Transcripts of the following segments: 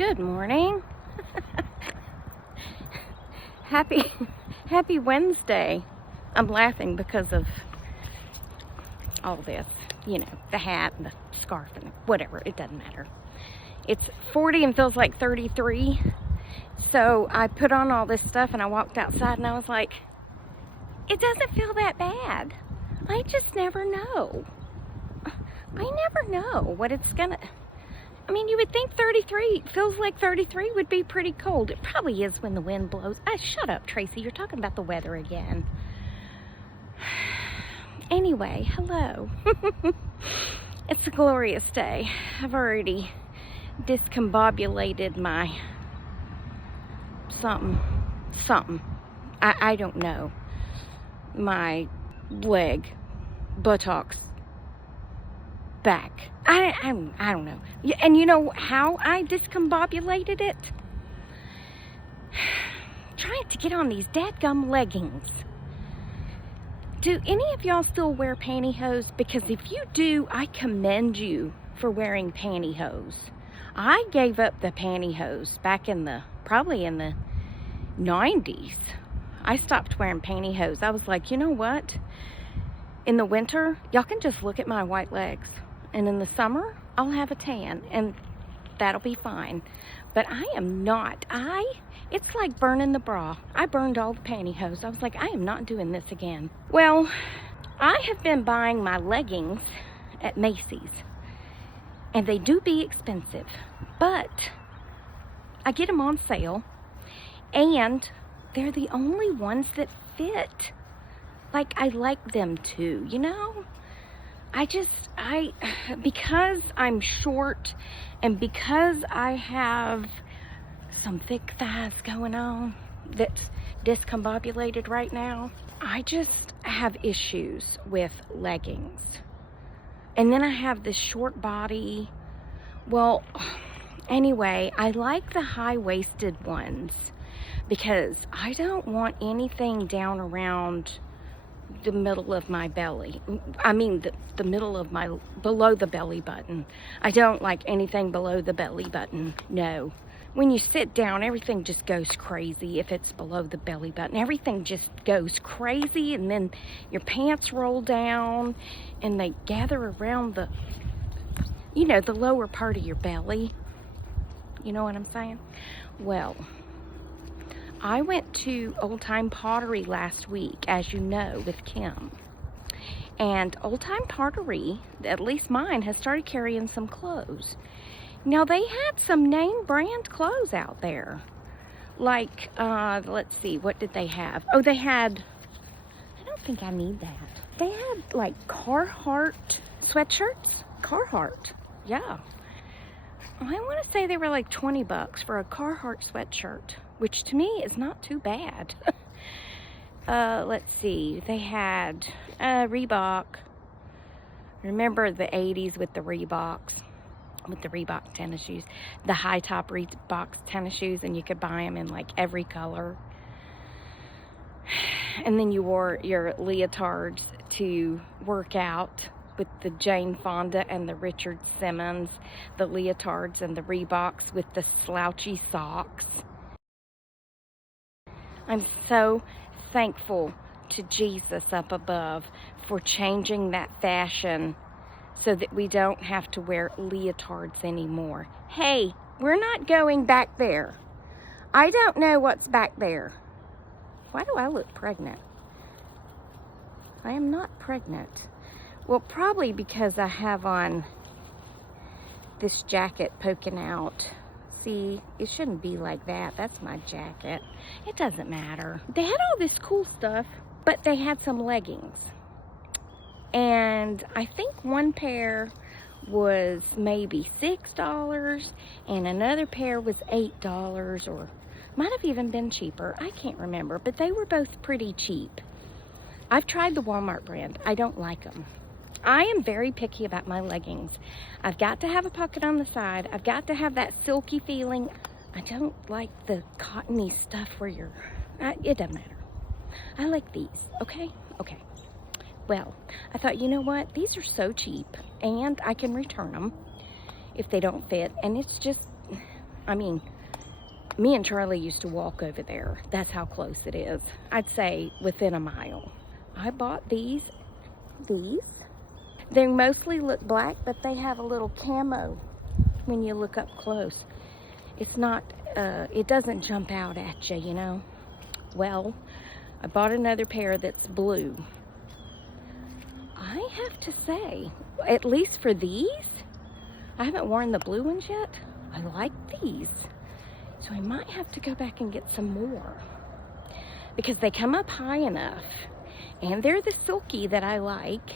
Good morning. Happy Wednesday. I'm laughing because of all this, the hat and the scarf and whatever, it doesn't matter. It's 40 and feels like 33. So I put on all this stuff and I walked outside and I was like, it doesn't feel that bad. I just never know. I never know what it's gonna... I mean, you would think 33, feels like 33 would be pretty cold. It probably is when the wind blows. Shut up, Tracy. You're talking about the weather again. Anyway, hello. It's a glorious day. I've already discombobulated my something. I don't know. My leg, buttocks, back. I don't know. And you know how I discombobulated it? Trying to get on these dadgum leggings. Do any of y'all still wear pantyhose? Because if you do, I commend you for wearing pantyhose. I gave up the pantyhose back in probably in the 90s. I stopped wearing pantyhose. I was like, you know what? In the winter, y'all can just look at my white legs. And in the summer, I'll have a tan, and that'll be fine. But I am not. It's like burning the bra. I burned all the pantyhose. I was like, I am not doing this again. Well, I have been buying my leggings at Macy's, and they do be expensive, but I get them on sale, and they're the only ones that fit. Like, I like them too, because I'm short and because I have some thick thighs going on that's discombobulated right now, I just have issues with leggings. And then I have this short body. Well, anyway, I like the high-waisted ones because I don't want anything down around the middle of my belly. I mean, the middle of below the belly button. I don't like anything below the belly button. No. When you sit down, everything just goes crazy if it's below the belly button. Everything just goes crazy, and then your pants roll down and they gather around the lower part of your belly. You know what I'm saying? Well, I went to Old Time Pottery last week, as you know, with Kim. And Old Time Pottery, at least mine, has started carrying some clothes. Now, they had some name brand clothes out there. Like, let's see, what did they have? Oh, they had, I don't think I need that. They had, like, Carhartt sweatshirts. Carhartt, yeah. I want to say they were like 20 bucks for a Carhartt sweatshirt, which to me is not too bad. Let's see. They had Reebok. Remember the 80's with the Reeboks, with the Reebok tennis shoes, the high top Reebok tennis shoes, and you could buy them in like every color. And then you wore your leotards to work out, with the Jane Fonda and the Richard Simmons, the leotards and the Reeboks with the slouchy socks. I'm so thankful to Jesus up above for changing that fashion so that we don't have to wear leotards anymore. Hey, we're not going back there. I don't know what's back there. Why do I look pregnant? I am not pregnant. Well, probably because I have on this jacket poking out. See, it shouldn't be like that. That's my jacket. It doesn't matter. They had all this cool stuff, but they had some leggings. And I think one pair was maybe $6 and another pair was $8, or might have even been cheaper. I can't remember, but they were both pretty cheap. I've tried the Walmart brand. I don't like them. I am very picky about my leggings. I've got to have a pocket on the side. I've got to have that silky feeling. I don't like the cottony stuff where it doesn't matter. I like these, okay? Okay. Well, I thought, you know what? These are so cheap, and I can return them if they don't fit. And it's just, I mean, me and Charlie used to walk over there. That's how close it is. I'd say within a mile. I bought these. They mostly look black, but they have a little camo when you look up close. It's not, it doesn't jump out at you, you know. Well, I bought another pair that's blue. I have to say, at least for these, I haven't worn the blue ones yet. I like these. So I might have to go back and get some more, because they come up high enough, and they're the silky that I like,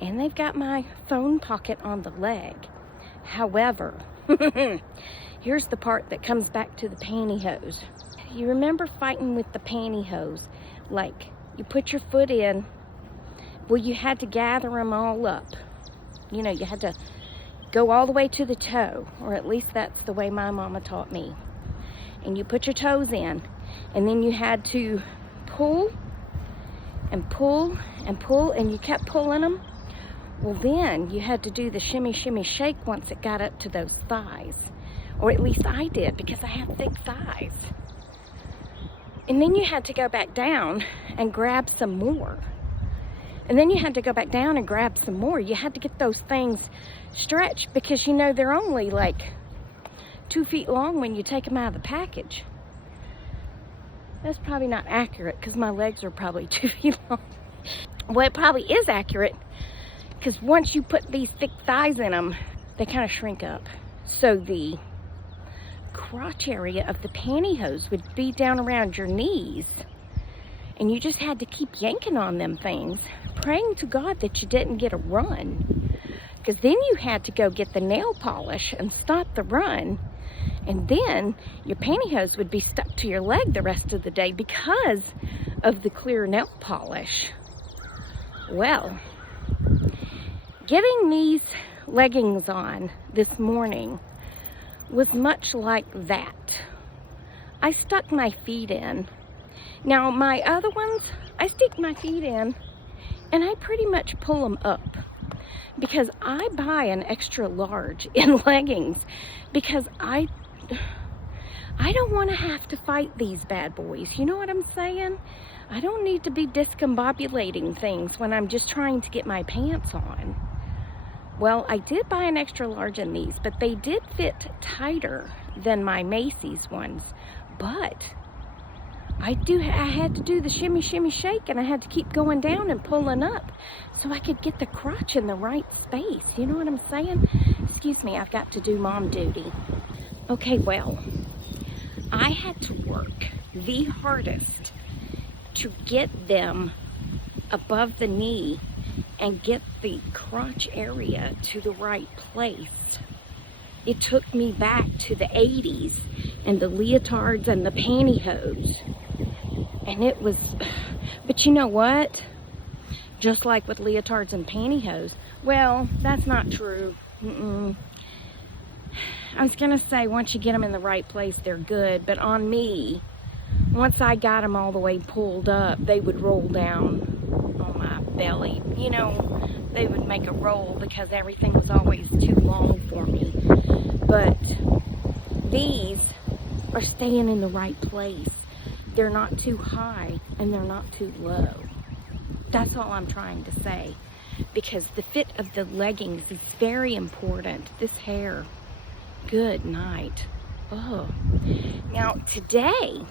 and they've got my phone pocket on the leg. However, here's the part that comes back to the pantyhose. You remember fighting with the pantyhose? Like, you put your foot in, well, you had to gather them all up. You know, you had to go all the way to the toe, or at least that's the way my mama taught me. And you put your toes in, and then you had to pull and pull and pull, and you kept pulling them. Well, then you had to do the shimmy, shimmy, shake once it got up to those thighs. Or at least I did, because I have thick thighs. And then you had to go back down and grab some more. And then you had to go back down and grab some more. You had to get those things stretched, because, you know, they're only like 2 feet long when you take them out of the package. That's probably not accurate, because my legs are probably 2 feet long. Well, it probably is accurate, because once you put these thick thighs in them, they kind of shrink up. So the crotch area of the pantyhose would be down around your knees, and you just had to keep yanking on them things, praying to God that you didn't get a run, because then you had to go get the nail polish and stop the run, and then your pantyhose would be stuck to your leg the rest of the day because of the clear nail polish. Well, getting these leggings on this morning was much like that. I stuck my feet in. Now, my other ones, I stick my feet in and I pretty much pull them up, because I buy an extra large in leggings, because I don't want to have to fight these bad boys. You know what I'm saying? I don't need to be discombobulating things when I'm just trying to get my pants on. Well, I did buy an extra large in these, but they did fit tighter than my Macy's ones. But I had to do the shimmy, shimmy, shake, and I had to keep going down and pulling up so I could get the crotch in the right space. You know what I'm saying? Excuse me, I've got to do mom duty. Okay, well, I had to work the hardest to get them above the knee and get the crotch area to the right place. It took me back to the 80's and the leotards and the pantyhose. And it was, but you know what? Just like with leotards and pantyhose, well, that's not true. I was gonna say, once you get them in the right place, they're good, but on me, once I got them all the way pulled up, they would roll down on my belly. You know, they would make a roll because everything was always too long for me. But these are staying in the right place. They're not too high and they're not too low. That's all I'm trying to say, because the fit of the leggings is very important. This hair, good night. Oh, now today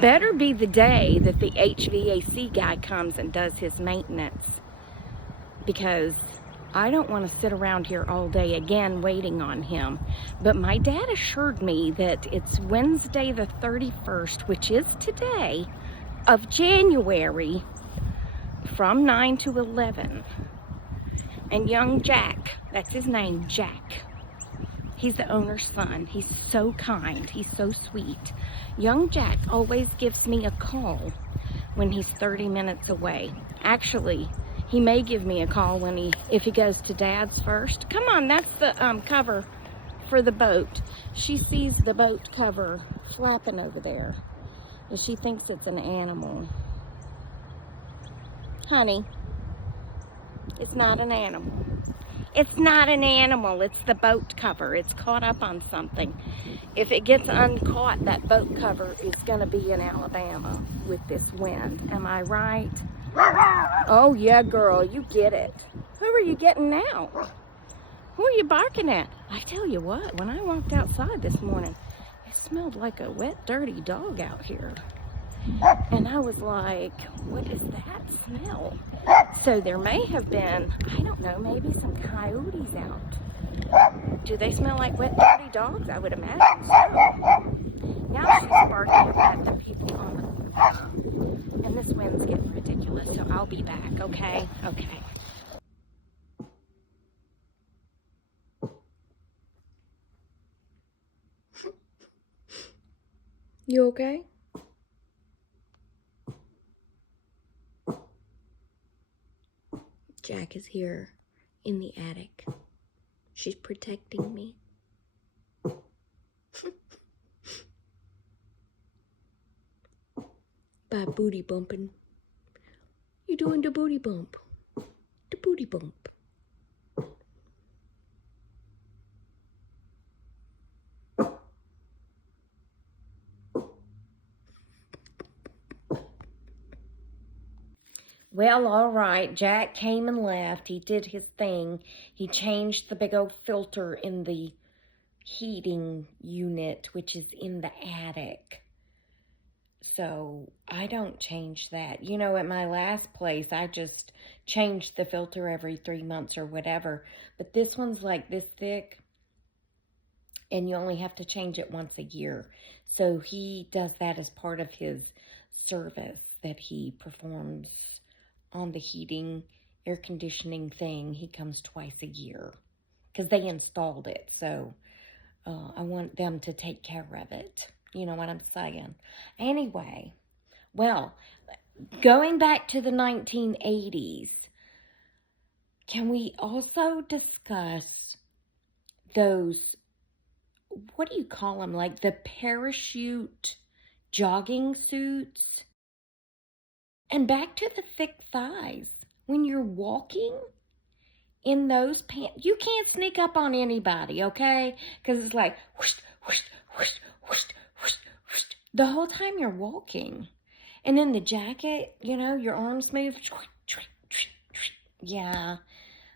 better be the day that the HVAC guy comes and does his maintenance, because I don't want to sit around here all day again waiting on him. But my dad assured me that it's Wednesday the 31st, which is today, of January, from 9 to 11. And young Jack, that's his name, Jack. He's the owner's son. He's so kind. He's so sweet. Young Jack always gives me a call when he's 30 minutes away. Actually, he may give me a call if he goes to Dad's first. Come on, that's the cover for the boat. She sees the boat cover flapping over there, and she thinks it's an animal. Honey, it's not an animal. It's not an animal, it's the boat cover. It's caught up on something. If it gets uncaught, that boat cover is gonna be in Alabama with this wind. Am I right? Oh yeah, girl, you get it. Who are you getting now? Who are you barking at? I tell you what, when I walked outside this morning, it smelled like a wet, dirty dog out here. And I was like, what is that smell? So there may have been, I don't know, maybe some coyotes out. Do they smell like wet, dirty dogs? I would imagine so. Now she's barking at the people on the and this wind's getting ridiculous, so I'll be back, okay? Okay. You okay? Jack is here in the attic. She's protecting me. By booty bumping. You doing the booty bump. The booty bump. Well, all right, Jack came and left. He did his thing. He changed the big old filter in the heating unit, which is in the attic. So I don't change that. You know, at my last place, I just changed the filter every 3 months or whatever. But this one's like this thick, and you only have to change it once a year. So he does that as part of his service that he performs on the heating, air conditioning thing. He comes twice a year because they installed it. So I want them to take care of it. You know what I'm saying? Anyway, well, going back to the 1980s, can we also discuss those, what do you call them? Like the parachute jogging suits? And back to the thick thighs. When you're walking in those pants, you can't sneak up on anybody, okay? Because it's like, whoosh, whoosh, whoosh, whoosh, whoosh, whoosh, the whole time you're walking. And then the jacket, you know, your arms move. Yeah,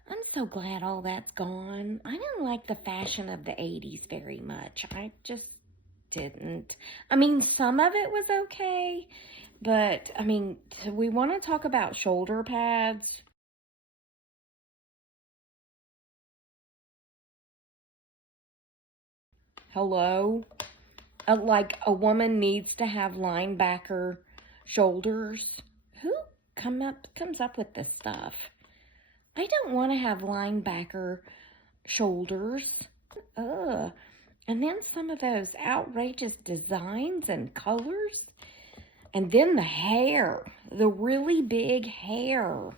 I'm so glad all that's gone. I didn't like the fashion of the 80s very much. I just didn't. I mean, some of it was okay. But, I mean, we want to talk about shoulder pads. Hello? Like, a woman needs to have linebacker shoulders. Who comes up with this stuff? I don't want to have linebacker shoulders. Ugh. And then some of those outrageous designs and colors. And then the hair, the really big hair.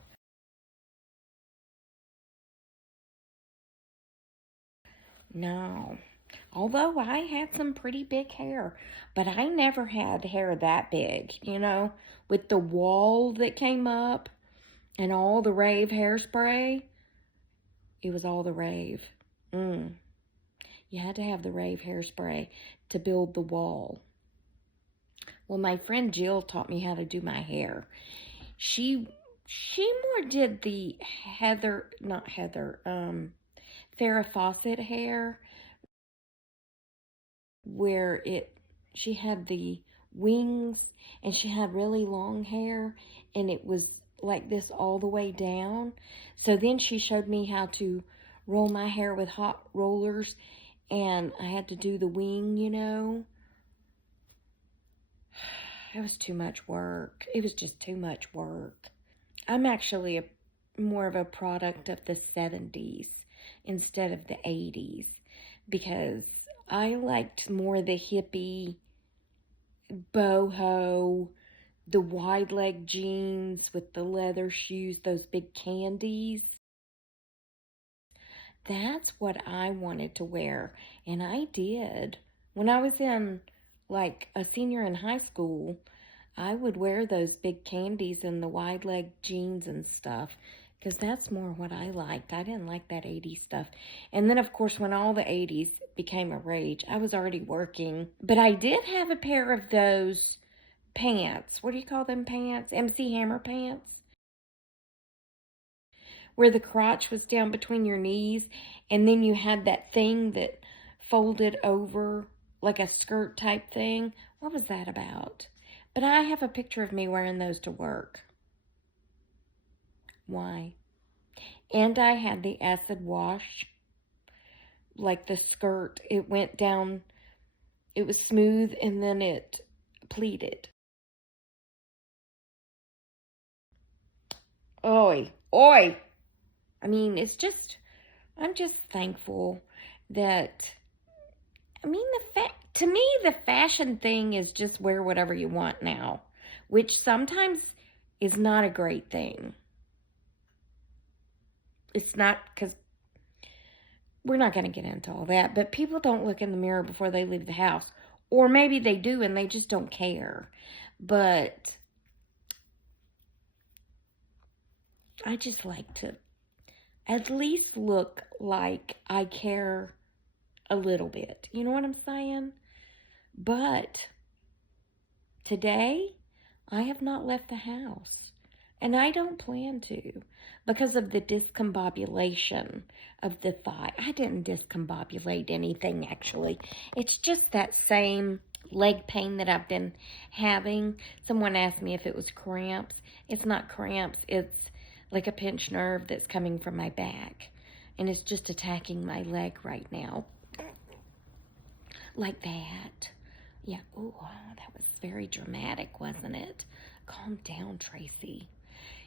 No. Although I had some pretty big hair, but I never had hair that big, you know, with the wall that came up and all the rave hairspray. It was all the rave. You had to have the rave hairspray to build the wall. Well, my friend Jill taught me how to do my hair. She more did the Farrah Fawcett hair, where she had the wings and she had really long hair and it was like this all the way down. So then she showed me how to roll my hair with hot rollers, and I had to do the wing, you know. It was too much work. It was just too much work. I'm actually more of a product of the 70s instead of the 80s, because I liked more the hippie, boho, the wide leg jeans with the leather shoes, those big candies. That's what I wanted to wear, and I did. When I was in, like, a senior in high school, I would wear those big candies and the wide leg jeans and stuff. because that's more what I liked. I didn't like that 80s stuff. And then, of course, when all the 80s became a rage, I was already working. But I did have a pair of those pants. What do you call them pants? MC Hammer pants? Where the crotch was down between your knees, and then you had that thing that folded over like a skirt type thing. What was that about? But I have a picture of me wearing those to work. Why? And I had the acid wash, like the skirt. It went down, it was smooth, and then it pleated. Oi, oi! I mean, I'm just thankful that, I mean, to me, the fashion thing is just wear whatever you want now, which sometimes is not a great thing. It's not, because we're not going to get into all that, but people don't look in the mirror before they leave the house. Or maybe they do and they just don't care. But I just like to at least look like I care a little bit. You know what I'm saying? But today, I have not left the house. And I don't plan to, because of the discombobulation of the thigh. I didn't discombobulate anything, actually. It's just that same leg pain that I've been having. Someone asked me if it was cramps. It's not cramps. It's like a pinched nerve that's coming from my back. And it's just attacking my leg right now. Like that. Yeah, ooh, that was very dramatic, wasn't it? Calm down, Tracy.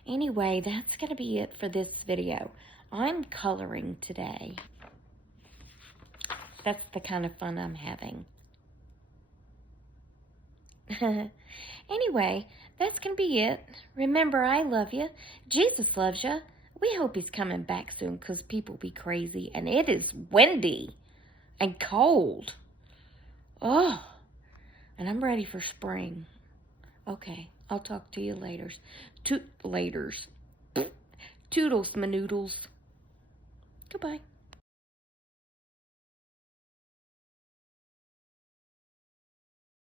Anyway, that's going to be it for this video. I'm coloring today. That's the kind of fun I'm having. Anyway, that's going to be it. Remember, I love you. Jesus loves you. We hope he's coming back soon, because people be crazy. And it is windy and cold. Oh, and I'm ready for spring. Okay, I'll talk to you later. Toodles, my noodles. Goodbye.